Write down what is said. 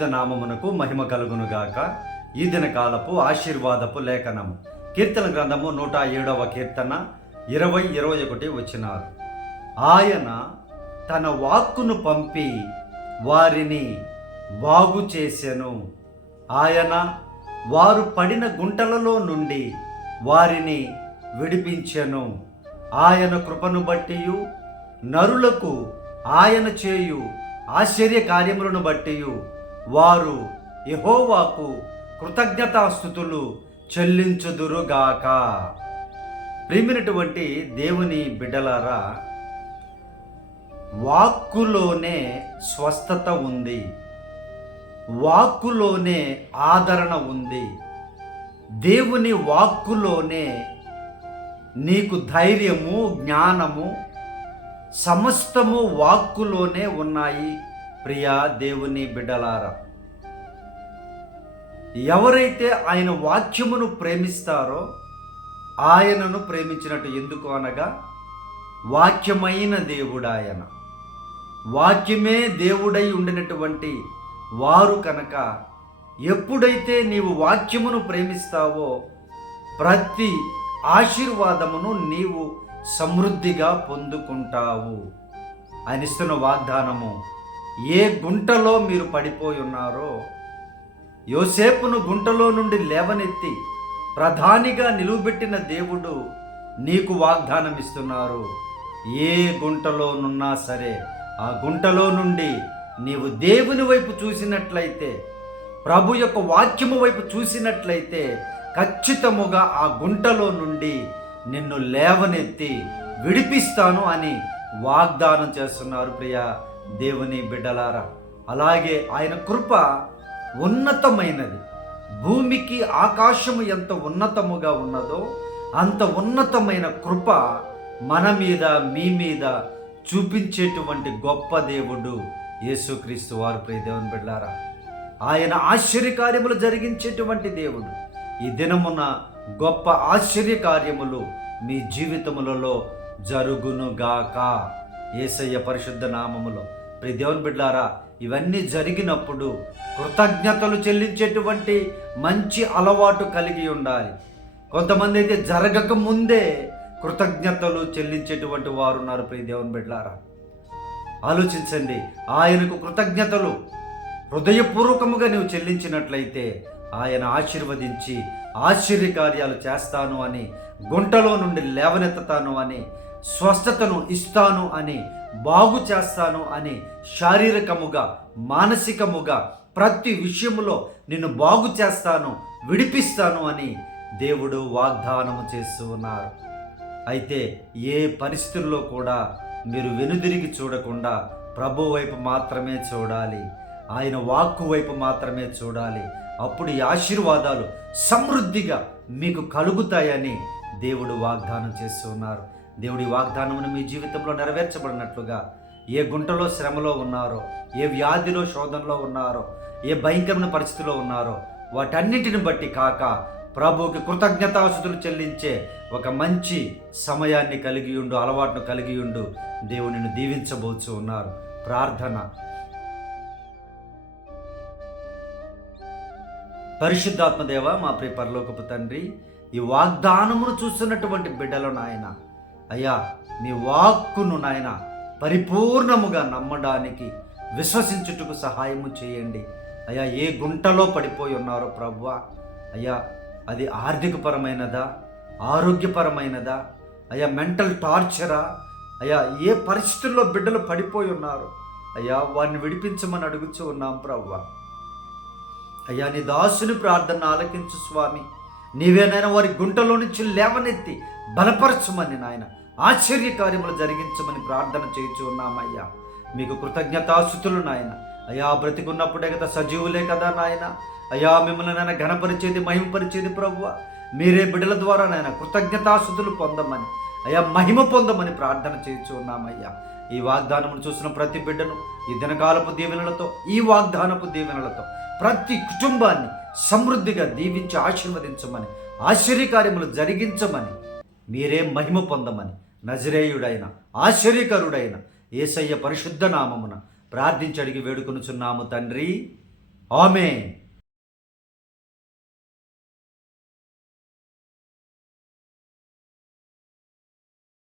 పరిశుద్ధ నామమునకు మహిమ కలుగునుగాక. ఈ దినకాలపు ఆశీర్వాదపు లేఖనము కీర్తన గ్రంథము నూట ఏడవ కీర్తన ఇరవై ఇరవై ఒకటి వచ్చినారు ఆయన తన వాక్కును పంపి వారిని బాగు చేసెను. ఆయన వారు పడిన గుంటలలో నుండి వారిని విడిపించెను. ఆయన కృపను బట్టియు నరులకు ఆయన చేయు ఆశ్చర్య కార్యములను బట్టియు వారు యహోవాకు కృతజ్ఞతాస్థుతులు చెల్లించుదురుగాక. ప్రేమినటువంటి దేవుని బిడ్డలారా వాక్కులోనే స్వస్థత ఉంది. వాక్కులోనే ఆదరణ ఉంది. దేవుని వాక్కులోనే నీకు ధైర్యము జ్ఞానము సమస్తము వాక్కులోనే ఉన్నాయి. ప్రియా దేవుని బిడ్డలారా ఎవరైతే ఆయన వాక్యమును ప్రేమిస్తారో ఆయనను ప్రేమించినట్టు ఎందుకు అనగా వాక్యమైన దేవుడాయన. వాక్యమే దేవుడై ఉండినటువంటి వారు కనుక ఎప్పుడైతే నీవు వాక్యమును ప్రేమిస్తావో ప్రతి ఆశీర్వాదమును నీవు సమృద్ధిగా పొందుకుంటావు. అనిస్తున్న వాగ్దానము ఏ గుంటలో మీరు పడిపోయి ఉన్నారో యోసేపును గుంటలో నుండి లేవనెత్తి ప్రధానిగా నిలువబెట్టిన దేవుడు నీకు వాగ్దానం ఇస్తున్నారు ఏ గుంటలోనున్నా సరే ఆ గుంటలో నుండి నీవు దేవుని వైపు చూసినట్లయితే ప్రభు యొక్క వాక్యము వైపు చూసినట్లయితే ఖచ్చితముగా ఆ గుంటలో నుండి నిన్ను లేవనెత్తి విడిపిస్తాను అని వాగ్దానం చేస్తున్నారు ప్రియ. దేవుని బిడ్డలారా అలాగే ఆయన కృప ఉన్నతమైనది. భూమికి ఆకాశము ఎంత ఉన్నతముగా ఉన్నదో అంత ఉన్నతమైన కృప మన మీద మీ మీద చూపించేటువంటి గొప్ప దేవుడు యేసుక్రీస్తు వారు. ప్రియ దేవుని బిడ్డారా ఆయన ఆశ్చర్యకార్యములు జరిగించేటువంటి దేవుడు. ఈ దినమున గొప్ప ఆశ్చర్య కార్యములు మీ జీవితములలో జరుగునుగాక. ఏసయ్య పరిశుద్ధ నామములో ప్రియ దేవుని బిడ్డారా ఇవన్నీ జరిగినప్పుడు కృతజ్ఞతలు చెల్లించేటువంటి మంచి అలవాటు కలిగి ఉండాలి. కొంతమంది అయితే జరగక ముందే కృతజ్ఞతలు చెల్లించేటువంటి వారు ఉన్నారు ప్రియ దేవుని బిడ్డారా. ఆలోచించండి ఆయనకు కృతజ్ఞతలు హృదయపూర్వకముగా నీవు చెల్లించినట్లయితే ఆయన ఆశీర్వదించి ఆశ్చర్యకార్యాలు చేస్తాను అని గుంటలో నుండి లేవనెత్తుతాను అని స్వస్థతను ఇస్తాను అని బాగు చేస్తాను అని శారీరకముగా మానసికముగా ప్రతి విషయంలో నిన్ను బాగు చేస్తాను విడిపిస్తాను అని దేవుడు వాగ్దానము చేస్తూ ఉన్నారు. అయితే ఏ పరిస్థితుల్లో కూడా మీరు వెనుదిరిగి చూడకుండా ప్రభు వైపు మాత్రమే చూడాలి. ఆయన వాక్కు వైపు మాత్రమే చూడాలి. అప్పుడు ఈ ఆశీర్వాదాలు సమృద్ధిగా మీకు కలుగుతాయని దేవుడు వాగ్దానం చేస్తున్నారు దేవుడి వాగ్దానమును మీ జీవితంలో నెరవేర్చబడినట్లుగా ఏ గుంటలో శ్రమలో ఉన్నారో ఏ వ్యాధిలో శోధనలో ఉన్నారో ఏ భయంకరమైన పరిస్థితిలో ఉన్నారో వాటన్నిటిని బట్టి కాక ప్రభువుకి కృతజ్ఞతాసుతులు చెల్లించే ఒక మంచి సమయాన్ని కలిగి ఉండు అలవాటును కలిగి ఉండు. దేవుడిని దీవించబోచు ఉన్నారు. ప్రార్థన. పరిశుద్ధాత్మదేవ మా ప్రియ పరలోకపు తండ్రి ఈ వాగ్దానమును చూస్తున్నటువంటి బిడ్డలను నాయన అయ్యా నీ వాక్కును నాయన పరిపూర్ణముగా నమ్మడానికి విశ్వసించుటకు సహాయము చేయండి. అయ్యా ఏ గుంటలో పడిపోయి ఉన్నారో ప్రభు అయ్యా అది ఆర్థికపరమైనదా ఆరోగ్యపరమైనదా అయ్యా మెంటల్ టార్చరా అయ్యా ఏ పరిస్థితుల్లో బిడ్డలు పడిపోయి ఉన్నారు అయ్యా వారిని విడిపించమని అడుగుచూ ఉన్నాం ప్రవ్వ అయ్యా నీ దాసుని ప్రార్థన ఆలకించు స్వామి. నీవేనైనా వారి గుంటలో నుంచి లేవనెత్తి బలపరచమని నాయన. ఆశ్చర్య కార్యములు జరిగించమని ప్రార్థన చేయించు ఉన్నామయ్యా మీకు కృతజ్ఞతాస్థుతులు నాయన. అయ్యా బ్రతికున్నప్పుడే కదా సజీవులే కదా నాయన. అయ్యా మిమ్మల్ని నాయన ఘనపరిచేది మహిమపరిచేది ప్రభువ. మీరే బిడ్డల ద్వారా నాయన కృతజ్ఞతాస్థుతులు పొందమని. అయ్యా మహిమ పొందమని ప్రార్థన చేయించు ఉన్నామయ్యా ఈ వాగ్దానమును చూసిన ప్రతి బిడ్డను ఈ దినకాలపు దీవెనలతో ఈ వాగ్దానపు దీవెనలతో ప్రతి కుటుంబాన్ని సమృద్ధిగా దీవించి ఆశీర్వదించమని ఆశ్చర్యకార్యములు జరిగించమని మీరే మహిమ పొందమని నజరేయుడైన ఆశ్చర్యకరుడైన ఏసయ్య పరిశుద్ధ నామమున ప్రార్థించడిగి వేడుకొనుచున్నాము తండ్రి. ఆమె